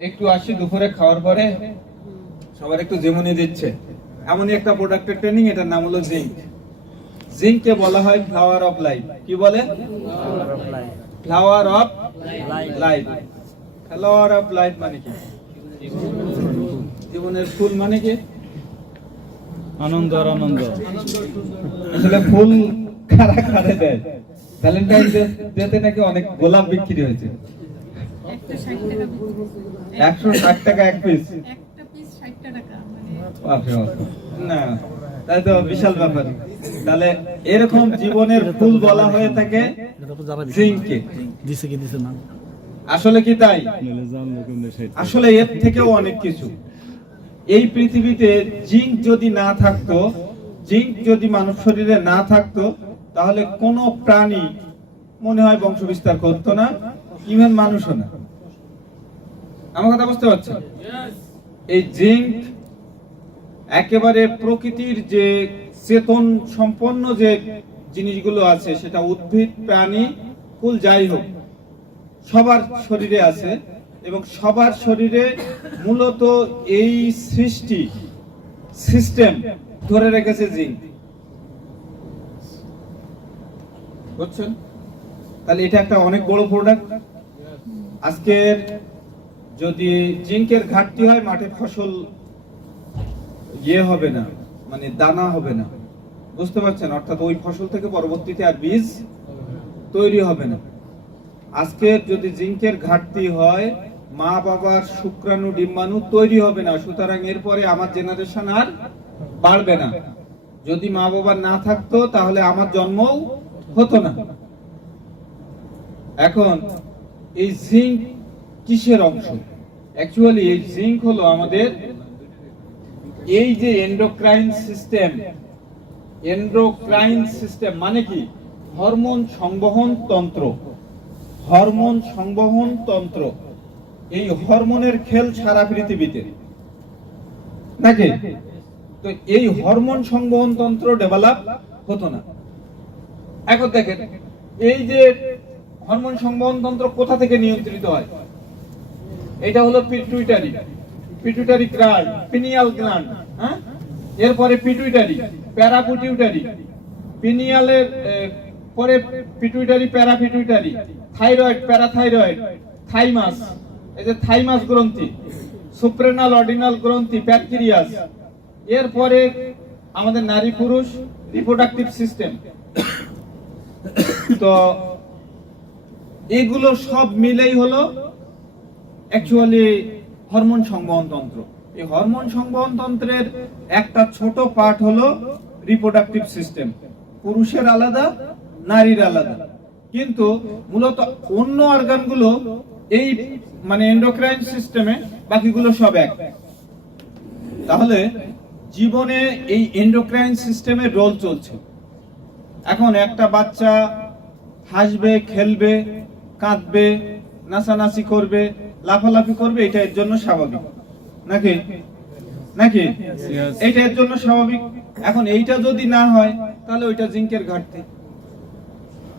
একটু আসি দুপুরে খাওয়ার পরে সবার একটু যেমনই দিচ্ছে এমনই একটা প্রোডাক্টের ট্রেনিং, এটার নাম হলো জিঙ্ক। জিঙ্ককে বলা হয় ফ্লাওয়ার অফ লাইফ। কি বলে? Flower of life. Flower of life মানে কি? জীবনের ফুল মানে কি? আনন্দ আর আনন্দ। আসলে ফুল কারা কারা দেয়? ভ্যালেন্টাইন ডেতে নাকি অনেক গোলাপ বিক্রি হয়েছে। 160 টাকা এক পিস। না, তাই তো বিশাল ব্যাপার। তাহলে এরকম জীবনের ফুল বলা হয়ে থাকে জিঙ্ককে। আসলে কি তাই? আসলে এর থেকেও অনেক কিছু। এই পৃথিবীতে জিঙ্ক যদি না থাকতো, জিঙ্ক যদি মানব শরীরে না থাকতো, তাহলে কোনো প্রাণী মনে হয় বংশ বিস্তার করতো না, ইভেন মানুষও না। আমার কথা বুঝতে পারছেন? এই জিঙ্ক একেবারে প্রকৃতির যে চেতন সম্পন্ন যে জিনিসগুলো আছে, সেটা উদ্ভিদ, প্রাণী, ফুল, যাই হোক, সবার শরীরে আছে এবং সবার শরীরে মূলত এই সৃষ্টি সিস্টেম ধরে রেখেছে জিঙ্ক। বুঝছেন? তাহলে এটা একটা অনেক বড় প্রোডাক্ট। আজকের যদি জিঙ্কের ঘাটতি হয়, মাঠে ফসল হবে না, মানে দানা হবে না। বুঝতে পারছেন? অর্থাৎ ওই ফসল থেকে পরবর্তীতে আর বীজ তৈরি হবে না। আজকে যদি জিঙ্কের ঘাটতি হয়, মা বাবার শুক্রাণু ডিম্বাণু তৈরি হবে না, সুতরাং এরপরে আমার জেনারেশন আর বাড়বে না। যদি মা বাবা না থাকতো তাহলে আমার জন্মও হতো না। এখন এই জিঙ্ক কিসের অংশ? অ্যাকচুয়ালি এই জিঙ্ক হলো আমাদের এই যে এন্ডোক্রাইন সিস্টেম। এন্ডোক্রাইন সিস্টেম মানে কি? হরমোন সংবহন তন্ত্র। হরমোন সংবহন তন্ত্র, এই হরমোনের খেল সারা পৃথিবীতে নাকি? তো এই হরমোন সংবহন তন্ত্র ডেভেলপ হতো না। এখন দেখেন, এই যে হরমোন সংবহন তন্ত্র কোথা থেকে নিয়ন্ত্রিত হয়? এটা হলো pituitary, pituitary gland, pineal gland. হ্যাঁ, এরপরে পিটুইটারি, প্যারাপিটুইটারি, পিনিয়ালের পরে পিটুইটারি, প্যারাপিটুইটারি, থাইরয়েড, প্যারাথাইরয়েড, থাইমাস, এই যে থাইমাস গ্রন্থি, সুপ্রেনাল অর্ডিনাল গ্রন্থি, প্যানক্রিয়াস, এরপরে আমাদের নারী পুরুষ রিপ্রোডাক্টিভ সিস্টেম। তো এগুলো সব মিলেই হলো অ্যাকচুয়ালি হরমোন সংবহন তন্ত্র। এই হরমোন সংবহন তন্ত্রের একটা ছোট পার্ট হলো রিপ্রোডাক্টিভ সিস্টেম। পুরুষের আলাদা, নারীর আলাদা, কিন্তু মূলত অন্য অর্গানগুলো এই মানে এন্ডোক্রাইন সিস্টেমে, বাকিগুলো সব এক। তাহলে জীবনে এই এন্ডোক্রাইন সিস্টেমের রোল চলছে। এখন একটা বাচ্চা হাসবে, খেলবে, কাঁদবে, নাচানাচি করবে, লাফালাফি করবে, এটা এর জন্য স্বাভাবিক নাকি? নাকি এইটা এর জন্য স্বাভাবিক। এখন এইটা যদি না হয় তাহলে ওইটা জিঙ্কের ঘাটতি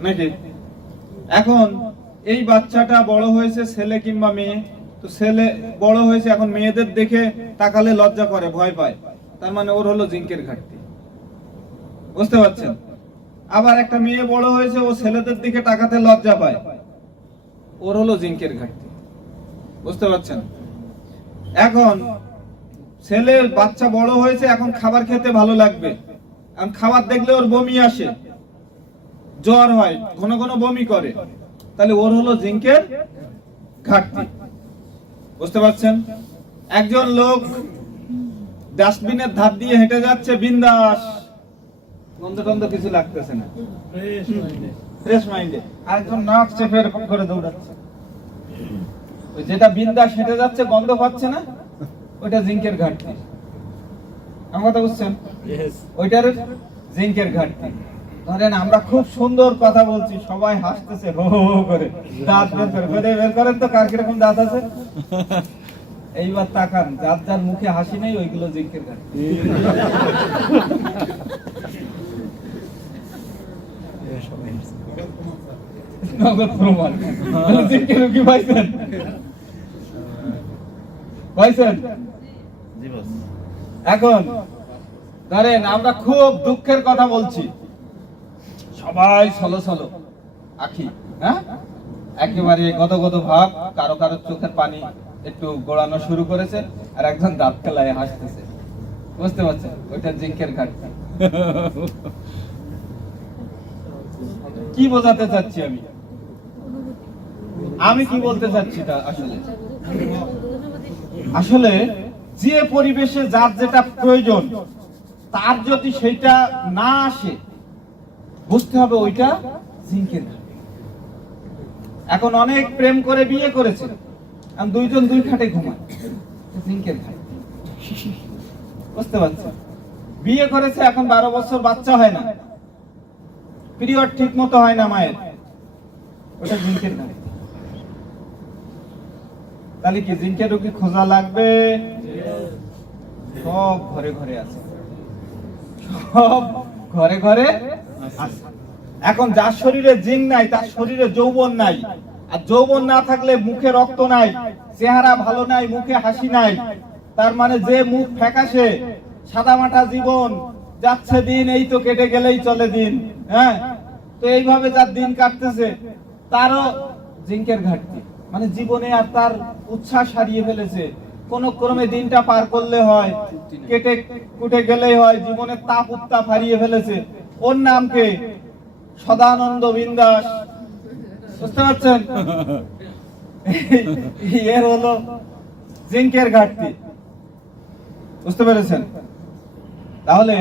নাকি? এখন এই বাচ্চাটা বড় হয়েছে, ছেলে কিংবা মেয়ে, তো ছেলে বড় হয়েছে, এখন মেয়েদের দেখে তাকালে লজ্জা করে, ভয় পায়, তার মানে ওর হলো জিঙ্কের ঘাটতি। বুঝতে পারছেন? আবার একটা মেয়ে বড় হয়েছে, ও ছেলেদের দিকে তাকাতে লজ্জা পায়, ওর হলো জিঙ্কের ঘাটতি। বুঝতে পারছেন? এখন ছেলের বাচ্চা বড় হয়েছে, এখন খাবার খেতে ভালো লাগবে, এখন খাবার দেখলে ওর বমি আসে, জ্বর হয়, ঘন ঘন বমি করে, তাহলে ওর হলো জিঙ্কের ঘাটতি। বুঝতে পারছেন? একজন লোক ডাস্টবিনের ধার দিয়ে হেঁটে যাচ্ছে, বিন্দাস, গন্ধ টন্ধ কিছু লাগতেছে না, ফ্রেশ মাইন্ডে, আরেকজন নাক চেপে এরকম করে দৌড়াচ্ছে। যেটা বিন্দাস হেঁটে যাচ্ছে, গন্ধ পাচ্ছে না, ওইটা জিঙ্কের ঘাটতি। আমার কথা বুঝছেন? ওইটার জিঙ্কের ঘাটতি। ধরেন আমরা খুব সুন্দর কথা বলছি, সবাই হাসতেছে হো হো করে, দাঁত বের করেন তো কার কিরকম দাঁত আছে। এইবার তাকান, যার যার মুখে হাসি নেই, ওইগুলো জিঙ্কের ঘাটতি। নগদ প্রমাণ জিঙ্কের কি পাইছেন? পাইছেন? এখন ধরেন আমরা খুব দুঃখের কথা বলছি, সবাই ছলো ছলো আখি, হ্যাঁ, একেবারে গদগদ ভাব, কারো কারো চোখের পানি একটু গড়ানো শুরু করেছে, আর একজন দাঁত কেলায় হাসতেছে। বুঝতে পারছেন? ওইটা জিঙ্কের ঘাটতি। কি বোঝাতে চাচ্ছি আমি কি বলতে চাচ্ছি তা আসলে যে পরিবেশে যার যেটা প্রয়োজন, তার যদি সেইটা না আসে, বুঝতে হবে ওইটা জিঙ্কের ঘাটতি। এখন অনেক প্রেম করে বিয়ে করেছে, দুইজন দুই খাটে ঘুমায়, জিঙ্কের ঘাটতি। বুঝতে পারছেন? বিয়ে করেছে, এখন 12 বছর বাচ্চা হয় না, পিরিয়ড ঠিক মতো হয় না মায়ের, ওটা জিঙ্কের ঘাটতি। তাহলে কি জিঙ্কের রোগী খোঁজা লাগবে? সব ঘরে ঘরে আছে, সব ঘরে ঘরে আছে। এখন যার শরীরে জিঙ্ক নাই, তার শরীরে যৌবন নাই, আর যৌবন না থাকলে মুখে রক্ত নাই, চেহারা ভালো নাই, মুখে হাসি নাই, তার মানে যে মুখ ফ্যাকাশে, সাদামাটা জীবন যাচ্ছে, দিন এই তো কেটে গেলেই চলে দিন, হ্যাঁ, তো এইভাবে যার দিন কাটতেছে, তারও জিঙ্কের ঘাটতি। মানে জীবনে আর তার উচ্ছ্বাস হারিয়ে ফেলেছে, কোন ক্রমে দিনটা পার করলে হয়, কেটে কুটে গেলেই হয়, জীবনের তাপ উত্তাপ হারিয়ে ফেলেছে। ওর নাম কে? সদানন্দ বিন্দাস। বুঝতে পারছেন? এর হলো জিঙ্কের ঘাটতি। বুঝতে পেরেছেন? তাহলে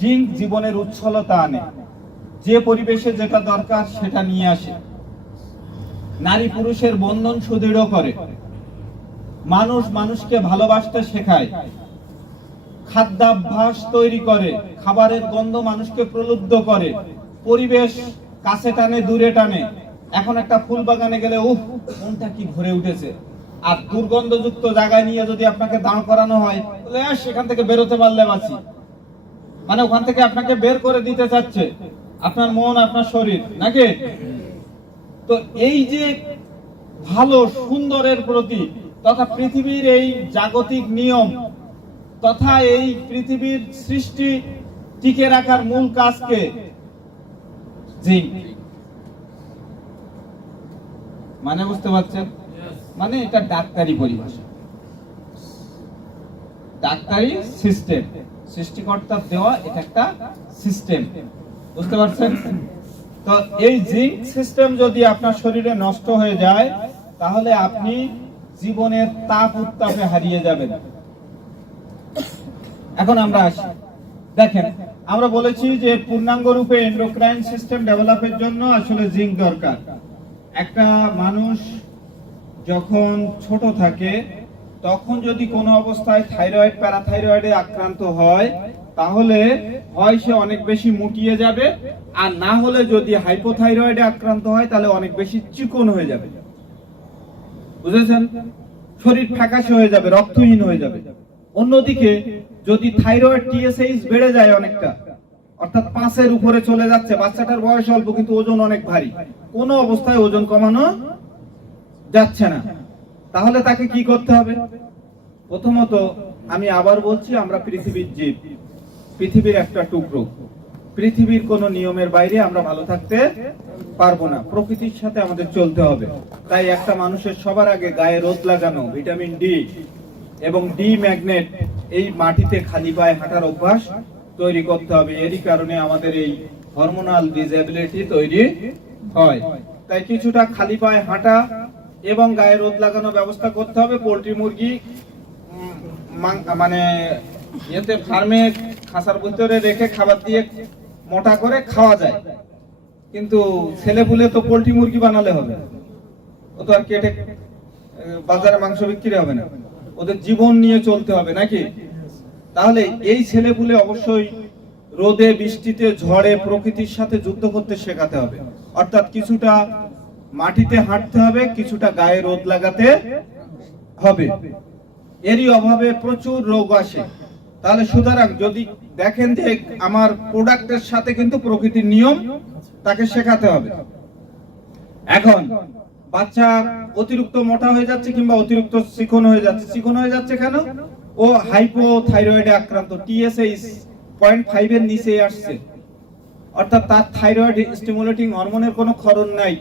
জিঙ্ক জীবনের উচ্ছলতা আনে, যে পরিবেশে যেটা দরকার সেটা নিয়ে আসে, নারী পুরুষের বন্ধন সুদৃঢ় করে, মানুষ মানুষকে ভালোবাসতে শেখায়, খাদ্যাভ্যাস তৈরি করে, খাবারের গন্ধ মানুষকে প্রলুব্ধ করে, পরিবেশ কাছে টানে দূরে টানে। এখন একটা ফুল বাগানে গেলে উফ, মনটা কি ভরে উঠেছে, আর দুর্গন্ধযুক্ত জায়গায় নিয়ে যদি আপনাকে দাঁড় করানো হয়, তাহলে সেখান থেকে বেরোতে পারলে বাঁচি, মানে ওখান থেকে আপনাকে বের করে দিতে চাচ্ছে আপনার মন, আপনার শরীর, নাকি? তো এই যে ভালো সুন্দরের প্রতি তথা পৃথিবীর এই জাগতিক নিয়ম তথা এই পৃথিবীর সৃষ্টি টিকে রাখার মূল কাজকে জিঙ্ক, মানে বুঝতে পারছেন? মানে এটা ডাক্তারি পরিভাষা, ডাক্তারি সিস্টেম, সৃষ্টিকর্তার দেওয়া এটা একটা সিস্টেম। বুঝতে পারছেন? তো এই জিঙ্ক সিস্টেম যদি আপনার শরীরে নষ্ট হয়ে যায়, তাহলে আপনি জীবনের তাপ উত্তাপে হারিয়ে যাবেন। এখন আমরা আসি, দেখেন আমরা বলেছি যে পূর্ণাঙ্গ রূপে এন্ডোক্রাইন সিস্টেম ডেভেলপের জন্য আসলে জিঙ্ক দরকার। একটা মানুষ যখন ছোট থাকে, তখন যদি কোনো অবস্থায় থাইরয়েড প্যারাথাইরয়েডে আক্রান্ত হয়, তাহলে হয় সে অনেক বেশি মুটিয়ে যাবে, আর না হলে যদি হাইপোথাইরয়েডে আক্রান্ত হয়, তাহলে অনেক বেশি চিকন হয়ে যাবে। বুঝেছেন? শরীর ফ্যাকাশে হয়ে যাবে, রক্তহীন হয়ে যাবে। অন্যদিকে যদি থাইরয়েড টিএসএইচ বেড়ে যায় অনেকটা, অর্থাৎ 5-এর উপরে চলে যাচ্ছে, বাচ্চাটার বয়স অল্প কিন্তু ওজন অনেক ভারী, কোনো অবস্থায় ওজন কমানো যাচ্ছে না, তাহলে তাকে কি করতে হবে? প্রথমত আমি আবার বলছি, আমরা পৃথিবীর জীব, পৃথিবীর একটা টুকরো, পৃথিবীর কোন নিয়মের বাইরে আমরা ভালো থাকতে পারবো না, প্রকৃতির সাথে আমাদের চলতে হবে। তাই একটা মানুষের সবার আগে গায়ে রোদ লাগানো, ভিটামিন ডি এবং ডি ম্যাগনেট, এই মাটিতে খালি পায়ে হাঁটার অভ্যাস তৈরি করতে হবে। এরই কারণে আমাদের এই হরমোনাল ডিসএবিলিটি তৈরি হয়। তাই কিছুটা খালি পায়ে হাঁটা এবং গায়ে রোদ লাগানোর ব্যবস্থা করতে হবে। পোল্ট্রি মুরগি মানে এতে ফার্মে খাঁচার ভিতরে রেখে খাবার দিয়ে মোটা করে খাওয়া যায়, কিন্তু ছেলেপুলে তো পোল্ট্রি মুরগি বানালে হবে, ও তো আর কেটে বাজারে মাংস বিক্রি হবে না, ওদের জীবন নিয়ে চলতে হবে, নাকি? তাহলে এই ছেলেপুলে অবশ্যই রোদে বৃষ্টিতে ঝড়ে প্রকৃতির সাথে যুদ্ধ করতে শেখাতে হবে, অর্থাৎ কিছুটা মাটিতে হাঁটতে হবে, কিছুটা গায়ে রোদ লাগাতে হবে। এরই অভাবে প্রচুর রোগ আসে। তাহলে সুতরাং যদি দেখেন যে আমার প্রোডাক্টের সাথে কিন্তু প্রকৃতির নিয়ম তাকে শেখাতে হবে। এখন বাচ্চা অতিরিক্ত মোটা হয়ে যাচ্ছে কিংবা অতিরিক্ত চিকন হয়ে যাচ্ছে। চিকন হয়ে যাচ্ছে কেন? ও হাইপোথাইরয়েডে আক্রান্ত, টিএসএইচ 0.5 এর নিচে আসছে, অর্থাৎ তার থাইরয়েড স্টিমুলেটিং হরমোনের কোনো ক্ষরণ নাই,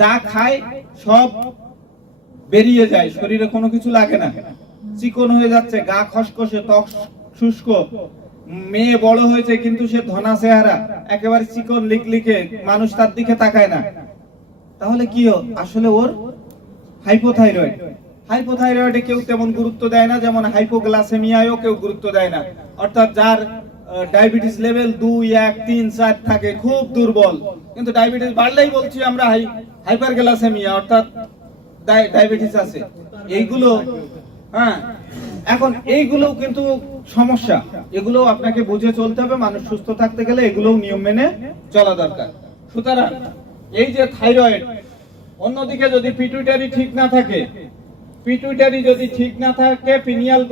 যা খায় সব বেরিয়ে যায়, শরীরে কোনো কিছু লাগে না। চিকন হয়ে যাচ্ছে, গা খসখসে, ত্বক শুষ্ক, মেয়ে বড় হয়েছে কিন্তু সে ধনা চেহারা, একেবারে চিকন লিকলিকে, মানুষ তার দিকে তাকায় না। তাহলে কি আসলে ওর হাইপোথাইরয়েড। হাইপোথাইরয়েডে কেউ তেমন গুরুত্ব দেয় না, যেমন হাইপোগ্লাসেমিয়ায়ও কেউ গুরুত্ব দেয় না, অর্থাৎ যার ডায়াবেটিস লেভেল 2, 1, 3, 4 থাকে, খুব দুর্বল, কিন্তু ডায়াবেটিস বাড়লেই বলছি আমরা হাইপারগ্লাসেমিয়া, অর্থাৎ ডায়াবেটিস আছে। এইগুলো হ্যাঁ, এখন এইগুলো কিন্তু সমস্যা, এগুলো আপনাকে বুঝে চলতে হবে। মানুষ সুস্থ থাকতে গেলে এগুলোও নিয়ম মেনে চলা দরকার। সুতরাং এই যে থাইরয়েড, অন্যদিকে যদি পিটুইটারি ঠিক না থাকে, পিনিয়াল